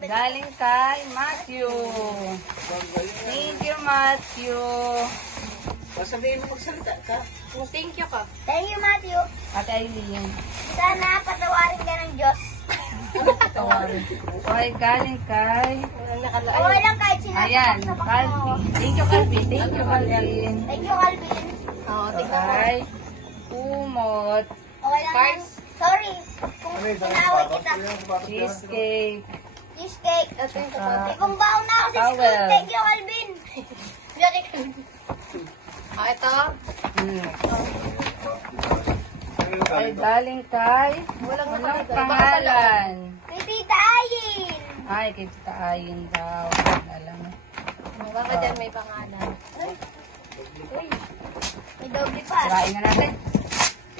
Galing kay Matthew. Thank you, Matthew. Sabihin mo magsalita ka. Thank you ka. Thank you, Matthew. Ate Aileen. Sana patawarin ka ng Diyos. Tawarin. Okay, galing kay... Okay lang kahit Ayan, sinasapak sa pangako. Calvin. Thank you, Calvin. Thank you, Calvin. Thank you, Calvin. Oo, tingnan mo. Okay. Umot. Okay lang yan. Sorry kung sinaway kita. Cheesecake. Cheesecake. Ito yung Ah. kapatid. Kung baon na ako sa school, Towel. thank you, Calvin. Ito. Okay, galing kay... Walang Walang nakalagay. pangalan. Kay Tita Ayin. Ay, kay Tita Ayin daw. Alam mo. Baka dyan may pangalan. Uy, may doble pa. Sirain na natin.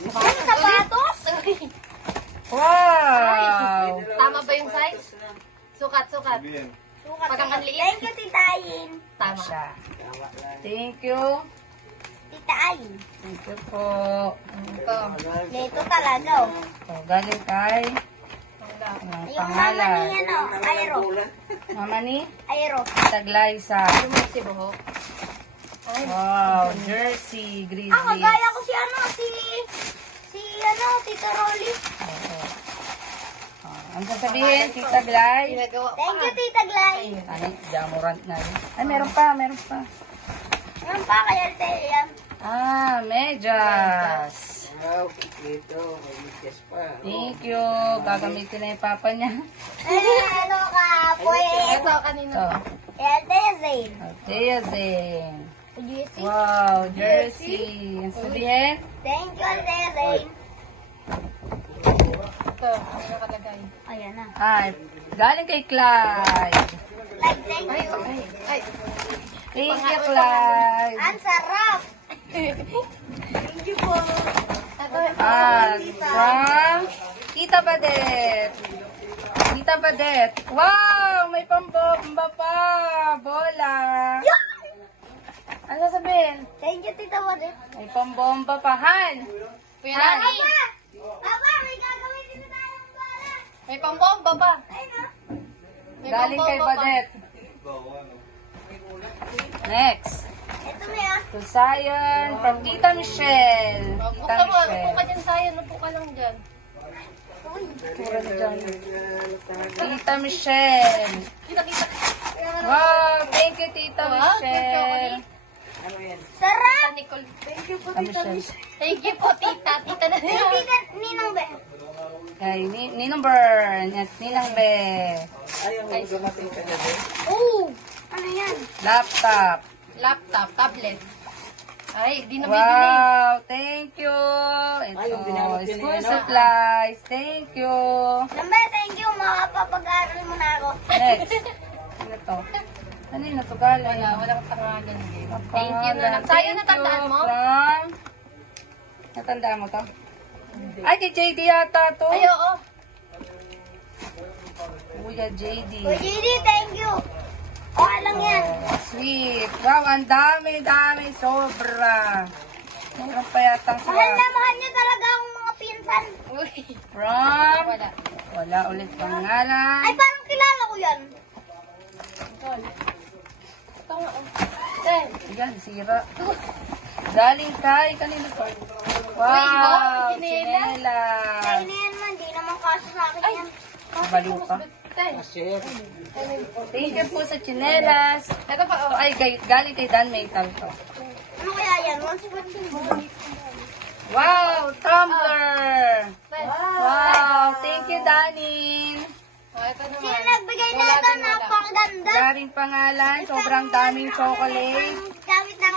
Ano, sapatos? Wow! Tama ba yung size? Sukat. Sukat. Pag ang liit. Thank you, Tita Ayin. Tama. Siya. Thank you. Tita Ayin. Thank you po. Ito. Ito talaga, oh. So, galing kay... Hanggang. Ang Yung mama pangalan. ni, ano, Aero. Mama ni Aero. Taglay sa... Lumay si Buhok. Wow, jersey, grizzly. Ako, gaya ko si, ano, Tita Rolly. Oo. Ang sasabihin, Tita Glay. Ginagawa pa. Thank you, Tita Glay. Ano, jamurant na rin. Ay, meron pa. Ngayon pa, kaya yan. Ah, medyas. Wow, ito. Mag-miss pa. Thank you. Gagamitin na yung papa niya. Ano ka, pues? Ito kanina. So, Ate Zane. Althea Zane. Would you see? Wow, jersey. Ang sabihin, Thank you, Ate Zane. Ito. Ano nakalagay? Ayan na. ay, galing kay Clyde. Like, thank Ay, you. ay. Thank you, Clyde. Ang sarap. Thank you po. At from Tita Badet. Tita Badet. Wow, may pambomba pa. Bola. Ano sabihin? Thank you, Tita Wadet. May pambomba pa. Han. Kuya Lani. Papa, may gagawin din na tayong bala. May pambomba ba? Ayun na. May Galing kay pambomba pa. Badet. Next. Ito may ah. To Zion from Tita Michelle. Upo Tita ka mo. Upo ka Michelle. dyan sa'yo. Upo ka lang dyan. Tura na dyan. Tita Michelle. Kita. Wow, thank you, Tita Wow, Michelle. Sarap. Tita Nicole. Thank you po, Tita Michelle. Thank you po, tita. Tita na Thank you, Tita Ninong Be. Kay Ninong Bern at Ninang Be. Ayaw mo dumating ka na din. Oh, ano yan? Laptop. Laptop, tablet. Ay, di na bibili. Wow, thank you. Ay, yung Ito, binalot yun school eh, no? supplies. Thank you. Lambe, thank you. Makapapag-aaral mo na ako. Next. Ano to? Ano yun? Ito galing. Walang pangalan din. Ang Thank you na lang. pangalan. Sa'yo Thank natandaan you mo? From... Natandaan mo to? Ay, kay JD yata to. Ay, oo. Kuya JD. Kuya JD, thank you. Okay lang yan. Sweet. Wow, ang dami, sobra. Meron pa yatang Mahal na mahal niya talaga akong mga pinsan. Uy. From... Wala. Wala ulit pangalan. Ay, parang kilala ko yan. Ito nga. Eh, Yan, sira. Galing kay, kanina to. Uy, wow, Wow, chinelas. chinelas. Kaya na yan man, di naman kaso sa akin yan. Baliw ka. Share. Thank you po sa chinelas. Ito pa, So, oh. ay, galing kay Dan Mental to. Ano kaya yan? Once upon a time. Wow, tumbler. Wow. Wow, thank you, Danin. Oh, ito naman. Sino nagbigay Wala nito? din, wala. Napakaganda. Galing pangalan, sobrang daming chocolate. Ang gamit ng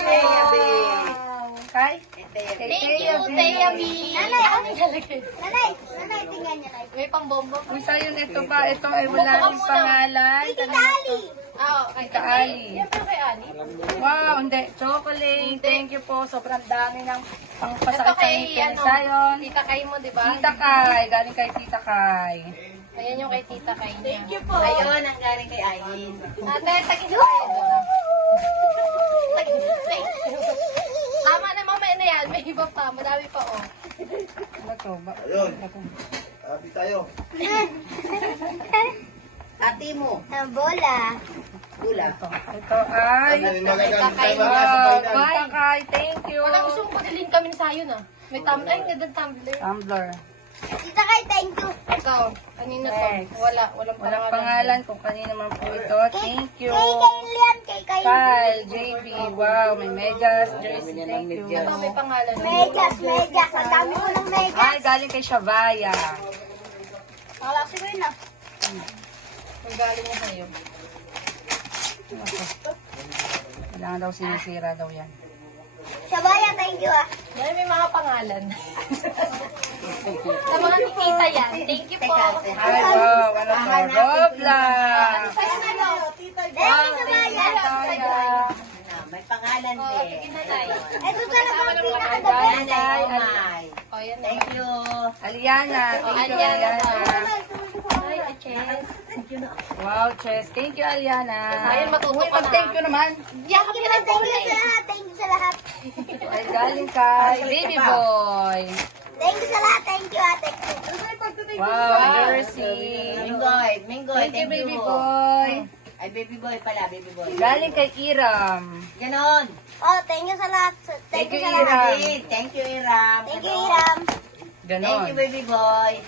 Teya B. Kay? Thank Teya you, B. Teya B. Nanay, Ano nilagay? Nanay, tingnan niya na. May pambomba pa. Kung sa'yo ito ba, ito ay wala rin pangalan. Ay, Tita Ali. Ah, kay Tita Ali. Yan pero kay Ali. Wow, hindi. Chocolate. Thank you po. Sobrang dami ng Ito pangpasakit sa kay, ngipin ni ano, Zion. Tita Kay mo, di ba? Tita Kai. Galing kay Tita Kai. Ayan yung kay Tita Kay niya. Thank you po. Ayun, ang galing kay Ayin. Ate, tagin tayo doon. Tagin. Tama na mamaya na yan. May iba pa. Madami pa, oh. Ano to? Ayun. Ano to? Happy tayo. ate mo? Bola. Gula. Ito ay... Kakain mo. Wow, Tita Kai, thank you. Wala gusto mong padalhin kami sa sayo na. May tumbler. Ay, ganda tumbler. Tumbler. Tita Kai, thank you. Ikaw, kanina to. Next. Walang Walang pangalan kung kanina man po ito. Thank you. Kay Lian, kay Kyle, JB, wow, may medyas, jersey, thank you. Ito, may pangalan. Medyas. Ang dami ko ng medyas. Ay, galing kay Shavaya. Nakalasi ko yun ah. Ang galing niya sa'yo. Kailangan daw sinisira daw yan. Shabaya, thank you ah. May mga pangalan. Sa mga tita yan. Thank you po. Ay, wow, ano to? Robla! Sa'yo na yun. Thank you, Shabaya. May pangalan Oh, din. sige na tayo. Ito talaga ang Nanay pinakadabi. Omay. O, yan na. Thank you. Aliana, thank you, Aliana. Aliana. Ay, Ches. Wow, Chess, thank you, Aliana. Sayang matuto Uy, ka na. mag-thank you naman. Yakap niya ng bola Thank you eh. sa lahat. Thank you sa lahat. Ito ay galing kay Baby Boy. Thank you sa lahat. Thank you ah. Thank you. Wow, jersey. Minggoy, Thank you, Baby Boy. Ay, baby boy pala, baby boy. Galing kay Iram. Ganon. Oh, thank you sa lahat. Thank you sa lahat. Thank you, Iram. Thank you, Iram. Thank Ganon. you, baby boy.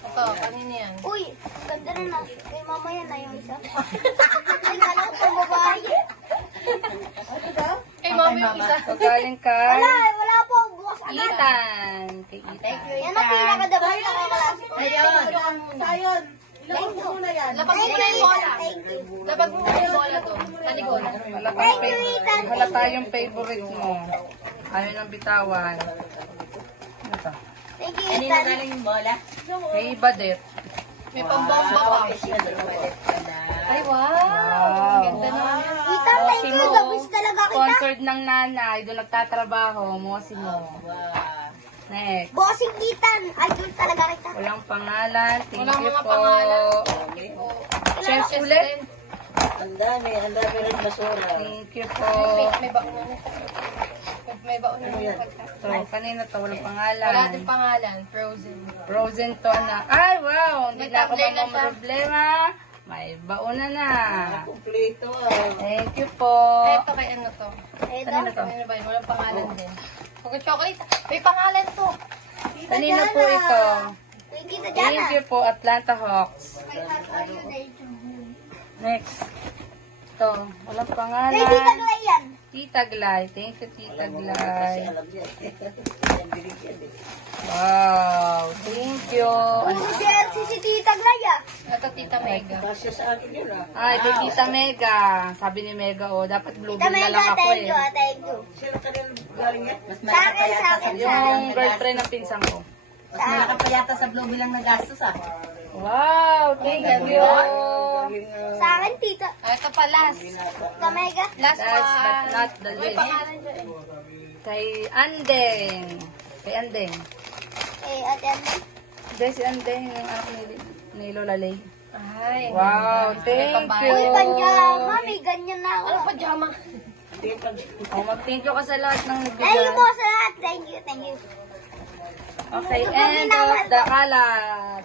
Ito, kanina yan. Uy, ganda rin ah. Kay mama yan ah, yung isa. Ay, kala ko pang babae. Kay mami yung isa. So, galing kay Wala po. Bukas agad. Ethan. Kay Thank you, Ethan. Yan ang pinakadabas na kakalasi ko. Ayun. Thank you. Lapag mo na yung bola. Thank you. Lapag mo na yung bola doon. Sa likod. Halata yung favorite mo. Ayaw nang bitawan. Ano to? Thank you, Kanina Ethan. galing yung bola? Kay Badet. May pambomba pa. Ay, wow. Ang ganda naman yan. Ethan, thank you. Dabis talaga kita. Sponsored ng nanay. Doon nagtatrabaho. Mosi mo. Wow. Next. Bossing Ethan. Idol talaga kita. Walang pangalan. Thank Walang you mga po. pangalan. Chance Chess ulit. din. Ang dami rin basura. Thank you po. May baon na. May baon na. So, kanina to. Walang pangalan. Wala din pangalan. Frozen. Frozen to na. Ay, wow. Hindi May na ako tablet na siya. problema. May bauna na. Kumpleto. Thank you po. Ito kay ano to? Kanina to. Ano ba yun? Walang pangalan din. Pag chocolate, may pangalan to. Kanina po ito. Thank you, Thank Jana. you po, Atlanta Hawks. Next. Ito. Walang Kay Tita pangalan. Glay yan. Tita Glay. Thank you, Tita Glay. Alam niya. Yan binigyan eh. Wow. Thank you. Ano? Puro jersey si Tita Glay ah. Ito, Tita Mega. Pasya sa akin yun ah. Ay, kay Tita Mega. Sabi ni Mega, oh, dapat blue Tita bill na Mega, lang ako thank you eh. ah. Thank you. Sino ka rin galing yan? Mas Sa akin, malaki pa sa yata akin. Yung girlfriend ng pinsan ko. Mas malaki pa yata sa Blue bilang na gastos ah. Wow, thank you. Sa akin, Tita. Ito pa, last. Tita Mega. Last Last but one. not the May least. pangalan dyan eh. Kay Andeng. Kay Andeng. Ate Ande. Hindi, si Andeng, yung anak ni Lola Lay. Ay. Wow, thank you. Uy, panjama. May ganyan na ako. Ano pajama? Oh, mag-thank you ka sa lahat ng Thank you nagbigay. po sa lahat. Thank you, thank you. Okay, end of the kalat.